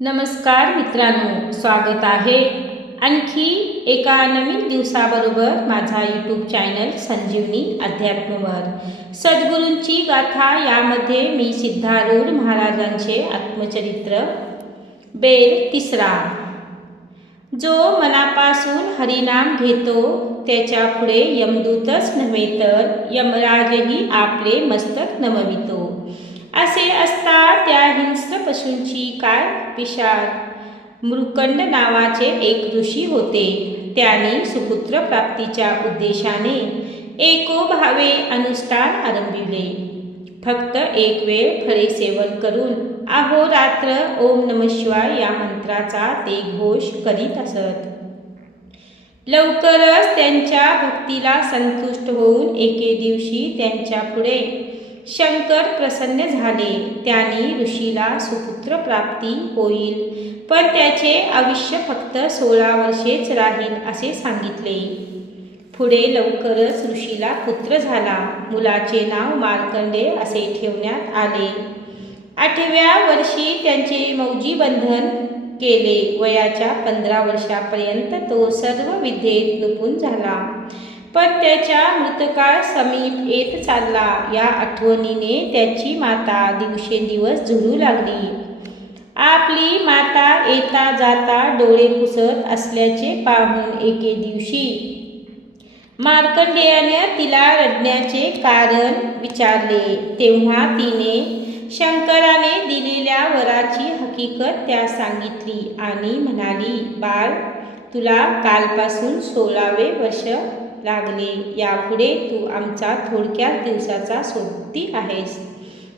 नमस्कार मित्रांनो स्वागत आहे. आणखी एका नवीन दिवसाबरोबर माझा यूट्यूब चॅनल संजीवनी अध्यात्मवर. सद्गुरूंची गाथा यामध्ये मी सिद्धारूढ महाराजांचे आत्मचरित्र बेल तिसरा. जो मनापासून हरिनाम घेतो त्याच्या पुढे यमदूतच नव्हे तर यमराजही आपले मस्तक नमवितो. असे असता त्या हिंस्र पशूंची काय? पिशार मृकंड नावाचे एक ऋषी होते. त्यांनी सुपुत्र प्राप्तीच्या उद्देशाने एकोभावे अनुष्ठान आरंभिले. फक्त एक वेळ फळे सेवन करून अहोरात्र ओम नम शिवाय या मंत्राचा ते घोष करीत असत. लवकरच त्यांच्या भक्तीला संतुष्ट होऊन एके दिवशी त्यांच्या पुढे शंकर प्रसन्न झाले. त्याने ऋषीला सुपुत्र प्राप्ती होईल. पण त्याचे आयुष्य फक्त सोळा वर्षेच राहील असे सांगितले. पुढे लवकरच ऋषीला पुत्र झाला. मुलाचे नाव मार्कंडे असे ठेवण्यात आले. आठव्या वर्षी त्यांचे मौजी बंधन केले. वयाच्या पंधरा वर्षापर्यंत तो सर्व विद्येत निपुण झाला. पण त्याच्या मृतकाळ समीप येत चालला. या आठवणीने त्याची माता दिवसेंदिवस झुरू लागली. आपली माता येता जाता डोळे पुसत असल्याचे पाहून एके दिवशी मार्कंडेयाने तिला रडण्याचे कारण विचारले. तेव्हा तिने शंकराने दिलेल्या वराची हकीकत त्या सांगितली आणि म्हणाली बाळ तुला कालपासून सोळावे वर्ष लागले यापुढे तू आमचा थोडक्यात दिवसाचा सोबती आहेस.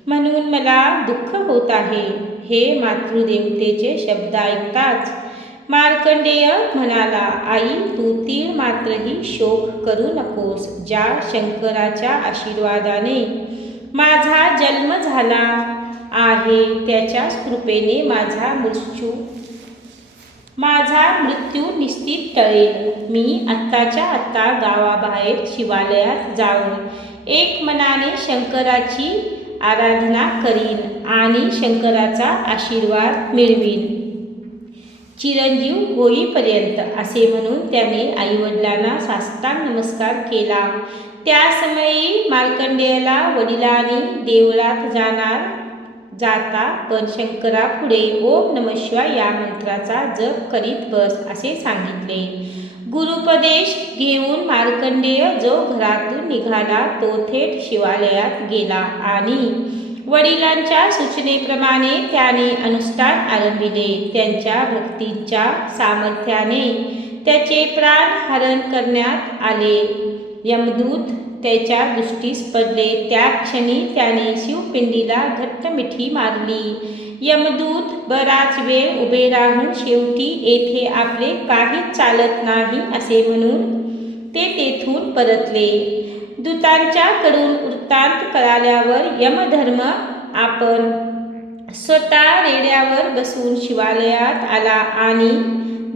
म्हणून मला दुःख होत आहे. हे मातृदेवतेचे शब्द ऐकताच मार्कंडेय म्हणाला आई तू तीळ मात्रही शोक करू नकोस. ज्या शंकराच्या आशीर्वादाने माझा जन्म झाला आहे त्याच्या कृपेने माझा मृत्यू माझा मृत्यू निश्चित टळेल. मी आत्ताच्या आत्ता गावाबाहेर शिवालयात जाऊन एक मनाने शंकराची आराधना करीन आणि शंकराचा आशीर्वाद मिळवीन. चिरंजीव होईपर्यंत असे म्हणून त्याने आईवडिलांना साष्टांग नमस्कार केला. त्या समयी मार्कंडेयाला वडिलांनी देवळात जाणार जाता पण शंकरापुढे ओम नम शिवाय या मंत्राचा जप करीत बस असे सांगितले. गुरुपदेश घेऊन मार्कंडेय जो घरातून निघाला तो थेट शिवालयात गेला आणि वडिलांच्या सूचनेप्रमाणे त्याने अनुष्ठान आरंभिले. त्यांच्या भक्तीच्या सामर्थ्याने त्याचे प्राण हरण करण्यात आले. यमदूत त्याच्या दृष्टीस पडले. त्या क्षणी त्याने शिवपिंडीला घट्ट मिठी मारली. यमदूत बराच वेळ उभे राहून शेवटी येथे आपले काहीच चालत नाही असे म्हणून ते तेथून परतले. दूतांच्याकडून वृत्तांत कळाल्यावर यमधर्म आपण स्वतः रेड्यावर बसून शिवालयात आला आणि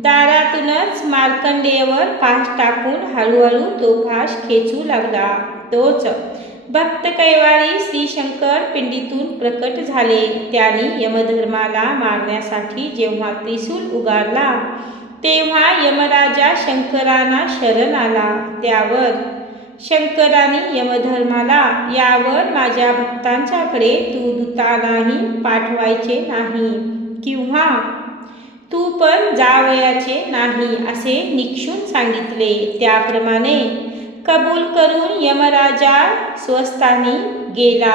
दारातूनच मार्कंडेयवर फास टाकून हळूहळू तो फास खेचू लागला. तोच भक्त कैवारी श्री शंकर पिंडीतून प्रकट झाले. त्याने यमधर्माला मारण्यासाठी जेव्हा त्रिशूल उगारला तेव्हा यमराजा शंकरांना शरण आला. त्यावर शंकराने यमधर्माला यावर माझ्या भक्तांच्याकडे तू दूतालाही पाठवायचे नाही. किंवा तू पण जावयाचे नाही असे निक्षून सांगितले. त्याप्रमाणे कबूल करून यमराजा स्वस्थानी गेला.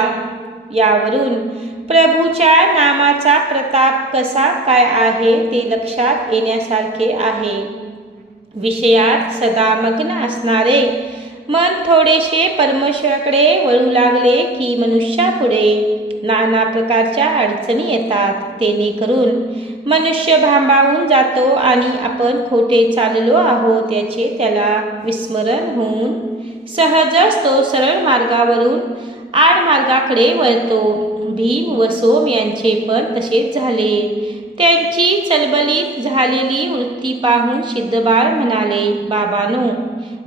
यावरून प्रभूच्या नामाचा प्रताप कसा काय आहे ते लक्षात येण्यासारखे आहे. विषयात सदा मग्न असणारे मन थोडेसे परमेश्वराकडे वळू लागले की मनुष्यापुढे नाना प्रकारच्या अडचणी येतात तेने करून मनुष्य भांबावून जातो आणि आपण खोटे चाललो आहोत याचे त्याला विस्मरण होऊन सहजच तो सरळ मार्गावरून आडमार्गाकडे वळतो. भीम व सोम यांचे पण तसेच झाले. त्यांची चलबलीत झालेली वृत्ती पाहून सिद्धबाळ म्हणाले बाबानो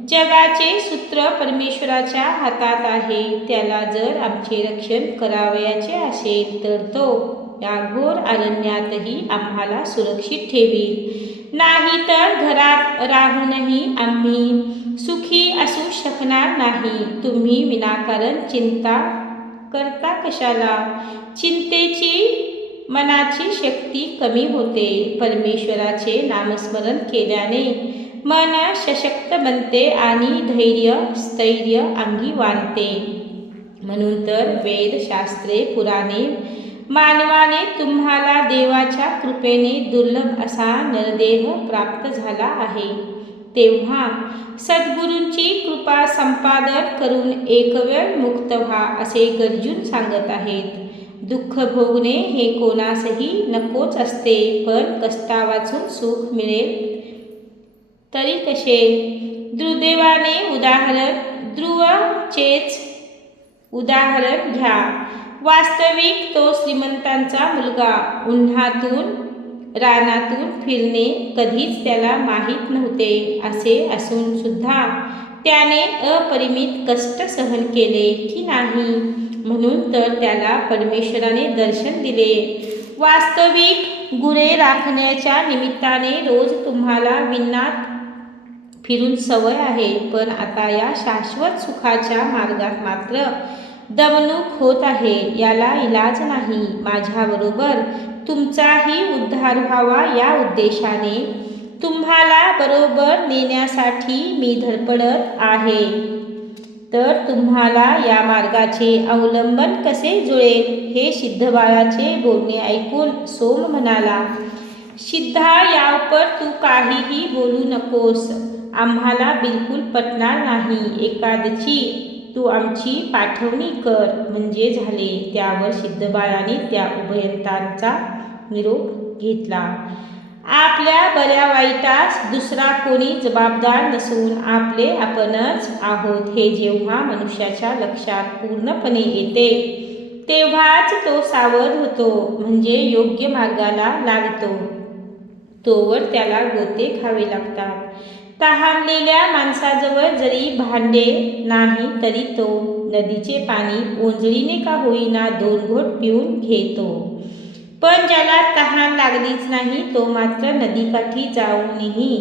जगाचे सूत्र परमेश्वराच्या हातात आहे त्याला जर आमचे रक्षण करावयाचे असेल तर तो या घोर अरण्यातही आम्हाला सुरक्षित ठेवील. नाही तर घरात राहूनही आम्ही सुखी असू शकणार नाही. तुम्ही विनाकारण चिंता करता कशाला? चिंतेची मनाची शक्ती कमी होते. परमेश्वराचे नामस्मरण केल्याने मन सशक्त बनते आणि धैर्य स्थैर्य अंगी वाढते. म्हणून तर वेद शास्त्रे पुराणे मानवाने तुम्हाला देवाच्या कृपेने दुर्लभ असा नरदेह प्राप्त झाला आहे. तेव्हा सद्गुरूंची कृपा संपादन करून एकवेळ मुक्त व्हा असे गरजून सांगत आहेत. दुःख भोगणे हे कोणासही नकोच असते पण कष्टा वाचून सुख मिळेल तरी कसे? दुर्दैवाने उदाहरण ध्रुवचेच उदाहरण घ्या. वास्तविक तो श्रीमंतांचा मुलगा. उन्हातून रानातून फिरणे कधीच त्याला माहीत नव्हते असे असून सुद्धा त्याने अपरिमित कष्ट सहन केले की नाही? म्हणून तर त्याला परमेश्वराने दर्शन दिले. वास्तविक गुरे राखण्याच्या निमित्ताने रोज तुम्हाला विन्नात फिरून सवय आहे पण आता या शाश्वत सुखाच्या मार्गात मात्र दमणूक होत आहे याला इलाज नाही. माझ्याबरोबर तुमचाही उद्धार व्हावा या उद्देशाने तुम्हाला बरोबर नेण्यासाठी मी धडपडत आहे. तर तुम्हाला या मार्गाचे अवलंबन कसे जुळेल हे सिद्धबाळाचे बोलणे ऐकून सोम म्हणाला सिद्धा यावर तू काहीही बोलू नकोस. आम्हाला बिलकुल पटणार नाही. एकादची तू आमची पाठवणी कर. म्हणजे झाले. त्यावर सिद्धबाळाने त्या उभयंतांचा निरोप घेतला. आपल्या बऱ्या वाईटास दुसरा कोणी जबाबदार नसून आपले आपणच आहोत हे जेव्हा मनुष्याच्या लक्षात पूर्णपणे येते तेव्हाच तो सावध होतो. म्हणजे योग्य मार्गाला लागतो. तोवर त्याला गोते खावे लागतात. तहानलेल्या माणसाजवळ जरी भांडे नाही तरी तो नदीचे पाणी ओंजळीने का होईना दोन घोट पिऊन घेतो. पण ज्याला तहान लागलीच नाही तो मात्र नदीकाठी जाऊनही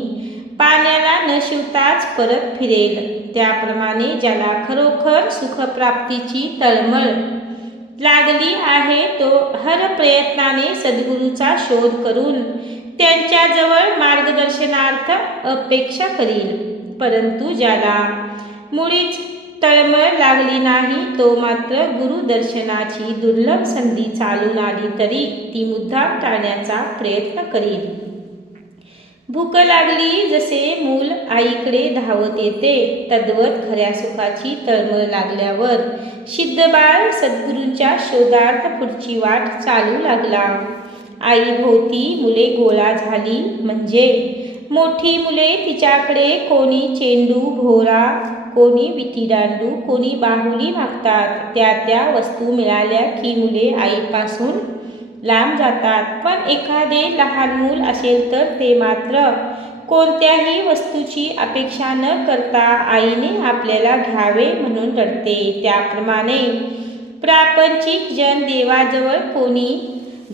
पाण्याला न शिवताच परत फिरेल. त्याप्रमाणे ज्याला खरोखर सुखप्राप्तीची तळमळ लागली आहे तो हर प्रयत्नाने सद्गुरूचा शोध करून त्यांच्याजवळ मार्गदर्शनार्थ अपेक्षा करील परंतु ज्याला मुळीच तळमळ लागली नाही तो मात्र गुरुदर्शनाची दुर्लभ संधी चालून आली तरी ती मुद्दाम टाळण्याचा प्रयत्न करील भूक लागली जसे मूल आईकडे धावत येते तद्वत खऱ्या सुखाची तळमळ लागल्यावर सिद्धबाळ सद्गुरूंच्या शोधार्थ पुढची वाट चालू लागला. आईभोवती मुले गोळा झाली म्हणजे. मोठी मुले तिच्याकडे कोणी चेंडू भोरा कोणी विटीदांडू कोणी बाहुली मागतात. त्या त्या वस्तू मिळाल्या की मुले आईपासून लांब जातात. पण एखादे लहान मूल असेल तर ते मात्र कोणत्याही वस्तूची अपेक्षा न करता आईने आपल्याला घ्यावे म्हणून रडते. त्याप्रमाणे प्रापंचिक जन देवाजवळ कोणी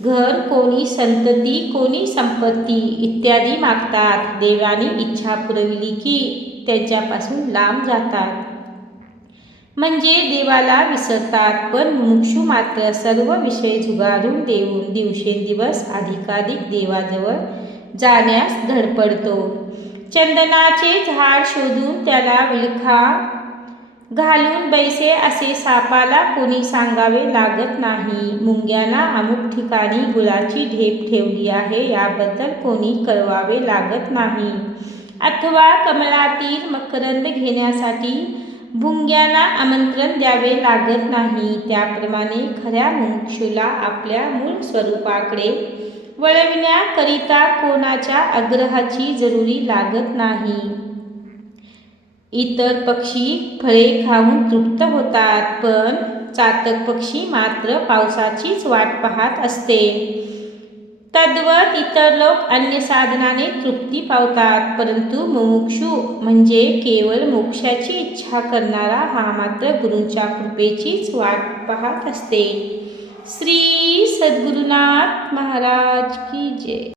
घर कोणी संतती कोणी संपत्ती इत्यादी मागतात. देवाने इच्छा पुरविली की त्याच्यापासून लांब जातात. म्हणजे देवाला विसरतात पण मुमुक्षू मात्र सर्व विषय झुगारून देऊन दिवसेंदिवस अधिकाधिक देवाजवळ जाण्यास धडपडतो. चंदनाचे झाड शोधून त्याला विलखा घालून बैसे असे सापाला कोणी सांगावे लागत नाही. मुंग्यांना अमुक ठिकाणी गुलाची ढेप ठेवली आहे याबद्दल कोणी कळवावे लागत नाही. अथवा कमळातील मकरंद घेण्यासाठी भुंग्याला आमंत्रण द्यावे लागत नाही. त्याप्रमाणे खऱ्या मुक्षूला आपल्या मूळ स्वरूपाकडे वळविण्याकरिता कोणाच्या आग्रहाची जरुरी लागत नाही. इतर पक्षी फळे खाऊन तृप्त होतात पण चातक पक्षी मात्र पावसाचीच वाट पाहत असते. तद्वत इतर लोक अन्य साधनाने तृप्ती पावतात परंतु मुमुक्षू म्हणजे केवळ मोक्षाची इच्छा करणारा हा मात्र गुरूंच्या कृपेचीच वाट पाहत असते. श्री सद्गुरुनाथ महाराज की जय.